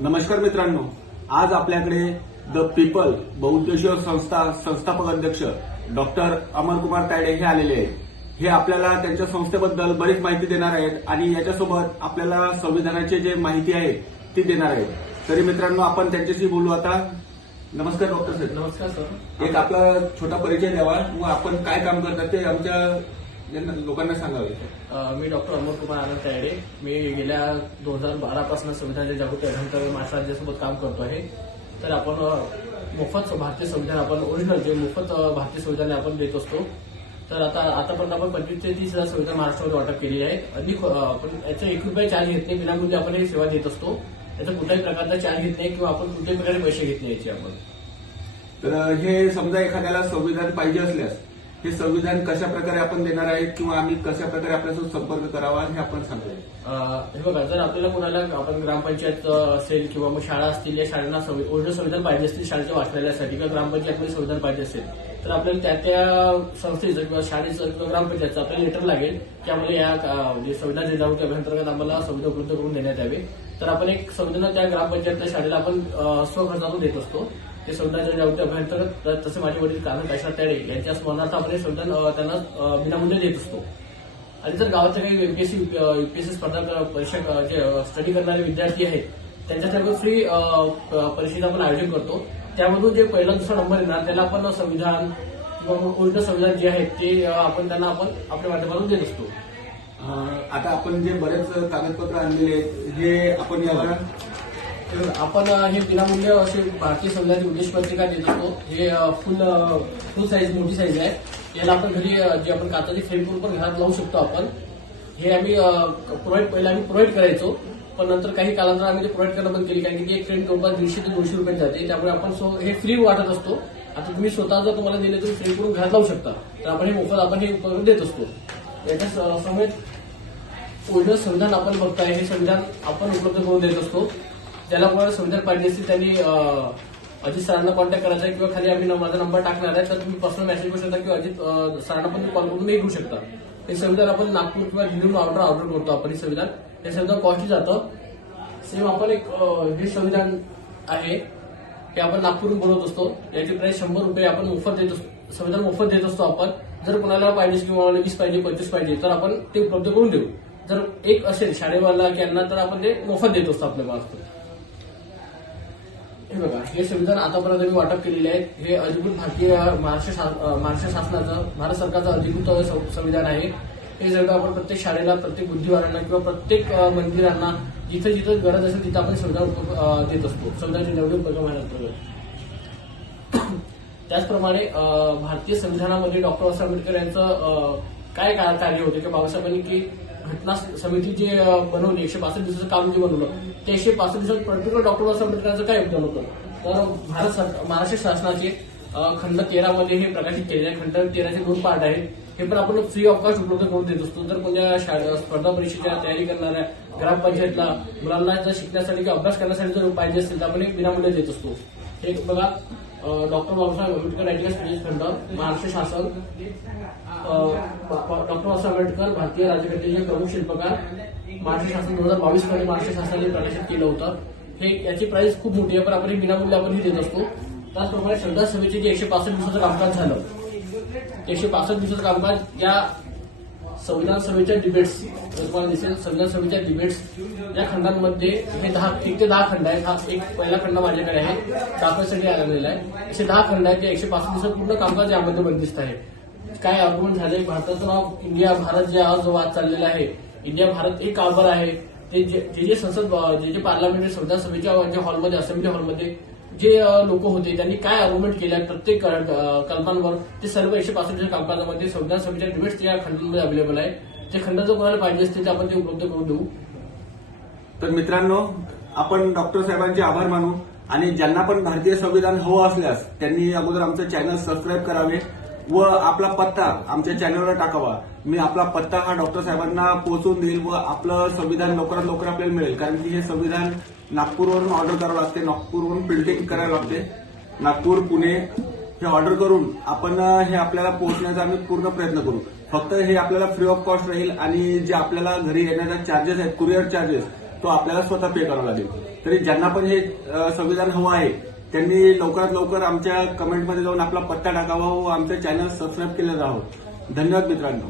नमस्कार मित्रांनो, आज आपल्याकडे द पीपल बहुउद्देशीय संस्था संस्थापक अध्यक्ष डॉक्टर अमरकुमार तायडे हे आलेले आहेत। हे आपल्याला त्यांच्या संस्थेबद्दल बरीच माहिती देणार आहेत आणि याच्यासोबत आपल्याला संविधानाची जे माहिती आहे ती देणार आहेत। तरी मित्रांनो, आपण त्यांच्याशी बोलू आता। नमस्कार डॉक्टर साहेब। नमस्कार सर। एक आपला छोटा परिचय द्यावा व आपण काय काम करतात ते आमच्या लोकांना सांगावे। मी डॉक्टर अमरकुमार आनंद तायडे। मी गेल्या 2012 पासून संविधानाच्या जागृती अभियान महाराष्ट्र राज्यासोबत काम करतो आहे। तर आपण मोफत भारतीय संविधान, आपण ओरिजिनल जे मोफत भारतीय संविधान आपण देत असतो। तर आतापर्यंत आपण 25 ते 30 हजार संविधान महाराष्ट्रामध्ये वाटप केलेली आहे। अधिक आपण याचा ₹1 चार्ज घेत नाही, विनामूल्य आपण ही सेवा देत असतो। याचा कुठल्याही प्रकारचा चार्ज घेत नाही किंवा आपण कुठल्याही प्रकारे पैसे घेत नाही याचे आपण। तर हे समजा एखाद्याला संविधान पाहिजे असल्यास हे संविधान कशा प्रकारे आपण देणार आहे किंवा आम्ही कशा प्रकारे आपल्यासोबत संपर्क करावा हे आपण सांगूया। हे बघा, जर आपल्याला कोणाला आपण ग्रामपंचायत असेल किंवा मग शाळा असतील, या शाळांना ओरिजिनल संविधान पाहिजे असतील शाळेच्या वाचनालयासाठी किंवा ग्रामपंचायतमध्ये संविधान पाहिजे असेल, तर आपल्याला त्या संस्थेचं किंवा शाळेचं किंवा ग्रामपंचायतचं आपल्याला लेटर लागेल की आम्हाला या जे संविधान जागृती अभियानांतर्गत आम्हाला संविधान उपलब्ध करून देण्यात यावे। तर आपण एक संविधान त्या ग्रामपंचायतच्या शाळेला आपण स्वखर्चातून देत असतो। ते संविधान जागृती अभियानांतर्गत तसे माझे वडील काशीनाथ तायडे यांच्या स्मरणार्थ आपण हे संविधान त्यांना विनामूल्य देत असतो। आणि जर गावातले काही युपीएससी स्पर्धा परीक्षा जे स्टडी करणारे विद्यार्थी आहेत त्यांच्यासाठी फ्री परीक्षेचं आपण आयोजन करतो। त्यामधून जे पहिला दुसरा नंबर येणार त्याला आपण संविधान किंवा ओरिजिनल संविधान जे आहे ते आपण त्यांना आपल्या माध्यमातून देत असतो। आता आपण जे बरेच कागदपत्र आणलेले आहेत हे आपण याला आपण हे विनामूल्य असे भारतीय संविधानाची उद्देश पत्रिका देत असतो। हे फुल साईज मोठी साईज आहे। याला आपण घरी जे आपण काचाची फ्रेम करून पण घरात लावू शकतो आपण। हे आम्ही पहिला प्रोव्हाइड करायचो, पण नंतर काही कालांतर आम्ही ते प्रोव्हाइड करणं बंद केली, कारण की ती एक फ्रेम जवळपास 150 ते 200 रुपये जाते। त्यामुळे आपण हे फ्री वाटत असतो। आता तुम्ही स्वतः जर तुम्हाला दिले तर फ्रेम करून घरात लावू शकता, तर आपण हे मोफत आपण हे उपकरण देत असतो। याच्या समेत ओरिजिनल संविधान आपण बघताय, हे संविधान आपण उपलब्ध करून देत असतो। ज्याला कोणाला संविधान पाहिजे असतील त्यांनी अजित सरांना कॉन्टॅक्ट करायचा आहे किंवा खाली आम्ही माझा नंबर टाकणार आहे, तर तुम्ही पर्सनल मेसेज करू शकता किंवा अजित सरांना पण कॉल करून घेऊ शकता। हे संविधान आपण नागपूर किंवा दिल्लीहून ऑर्डर करतो आपण। हे संविधान कॉस्टली जातं। सेम आपण एक हे संविधान आहे हे आपण नागपूरहून बनवत असतो। याची प्राइस ₹100 आपण मोफत देत असतो, संविधान मोफत देत असतो आपण। जर कोणाला पाहिजे किंवा 20 पाहिजे 25 पाहिजे तर आपण ते उपलब्ध करून देऊ। जर एक असेल शाळेवाला की यांना तर आपण ते मोफत देत असतो आपल्या मार्फत। हे बघा, हे संविधान आतापर्यंत मी वाटप केलेले आहे। हे अधिकृत भारतीय महाराष्ट्र शासनाचं, भारत सरकारचं अधिकृत संविधान आहे। हे संविधान आपण प्रत्येक शाळेला, प्रत्येक बुद्धिवारांना किंवा प्रत्येक मंदिरांना जिथे जिथे गरज असेल तिथे आपण संविधान देत असतो, संविधानाची निवडणूक प्रमाणांतर्गत। त्याचप्रमाणे भारतीय संविधानामध्ये डॉक्टर बाबासाहेब आंबेडकर यांचं काय कार्य होते की बाबासाहेबांनी की घटना समिती जे बनवली, 165 दिवसाचं काम जे बनवलं, ते 165 दिवसात पर्टिक्युलर डॉक्टर बाबासाहेब आंबेडकरांचं काय योगदान होतं, तर महाराष्ट्र शासनाचे खंड 13 मध्ये हे प्रकाशित केले आहे। खंड 13चे 2 पार्ट आहेत। हे पण आपण फ्री ऑफ कॉस्ट उपलब्ध करून देत असतो। जर कोणत्या स्पर्धा परीक्षेच्या तयारी करणाऱ्या ग्रामपंचायतला मुलांना जर शिकण्यासाठी किंवा अभ्यास करण्यासाठी जर पाहिजे असेल तर आपण हे विनामूल्य देत असतो। हे बघा, doctor Babasaheb Ambedkar writing studies खंड, महाराष्ट्र शासन, डॉक्टर बाबासाहेब आंबेडकर भारतीय राज्यघटनेचे प्रमुख शिल्पकार, महाराष्ट्र शासन 2022 मध्ये महाराष्ट्र शासनाने प्रकाशित केलं होतं। हे याची प्राइस खूप मोठी आहे, पण आपण हे विनामूल्य आपण देत असतो। त्याचप्रमाणे संविधान सभेचे जे 165 दिवसाचं कामकाज झालं, 165 दिवसाचं कामकाज या संविधान सभेच्या डिबेट्स, तुम्हाला दिसेल संविधान सभेच्या डिबेट्स या खंडांमध्ये हे 10 खंड आहेत। हा एक पहिला खंड माझ्याकडे आहे, दाखवण्यासाठी आलेला आहे। असे 10 खंड आहेत, 165 दिवसात पूर्ण कामकाज यामध्ये बंदिस्त आहे। काय आर्ग्युमेंट झाले, भारताचं नाव इंडिया भारत जे आज वाद चाललेला आहे, इंडिया भारत एक कारभार आहे। ते जे संसद जे पार्लमेंटरी संविधान सभेच्या हॉलमध्ये, असेंब्ली हॉलमध्ये जे लोक होते त्यांनी काय आर्ग्युमेंट केल्या प्रत्येक कल्पनांवर, ते सर्व 165 कामकाजामध्ये संविधान सभेच्या डिबेट्स या खंडांमध्ये अवेलेबल आहे। ते खंड जर कोणाला पाहिजे असतील तर आपण ते उपलब्ध करून देऊ। तर मित्रांनो, आपण डॉक्टर साहेबांचे आभार मानू आणि ज्यांना पण भारतीय संविधान हवं असल्यास त्यांनी अगोदर आमचं चॅनल सबस्क्राईब करावे व आपला पत्ता आमच्या चॅनलवर टाकावा। मी आपला पत्ता हा डॉक्टर साहेबांना पोहोचवून देईल व आपलं संविधान लवकरात लवकर आपल्याला मिळेल, कारण की हे संविधान नागपूरवरून ऑर्डर करावं लागते, नागपूरवरून प्रिंटिंग करायला लागते। नागपूर, पुणे हे ऑर्डर करून आपण हे आपल्याला पोहोचण्याचा आम्ही पूर्ण प्रयत्न करू। फक्त हे आपल्याला फ्री ऑफ कॉस्ट राहील आणि जे आपल्याला घरी येण्याचा चार्जेस आहेत, कुरिअर चार्जेस, तो आपल्याला स्वतः पे करावा लागेल. तरी ज्यांना पण हे संविधान हवं आहे त्यांनी लवकरात लवकर आमच्या कमेंटमध्ये जाऊन आपला पत्ता टाकावा व आमचं चॅनल सबस्क्राईब केलं जावं. धन्यवाद मित्रांनो.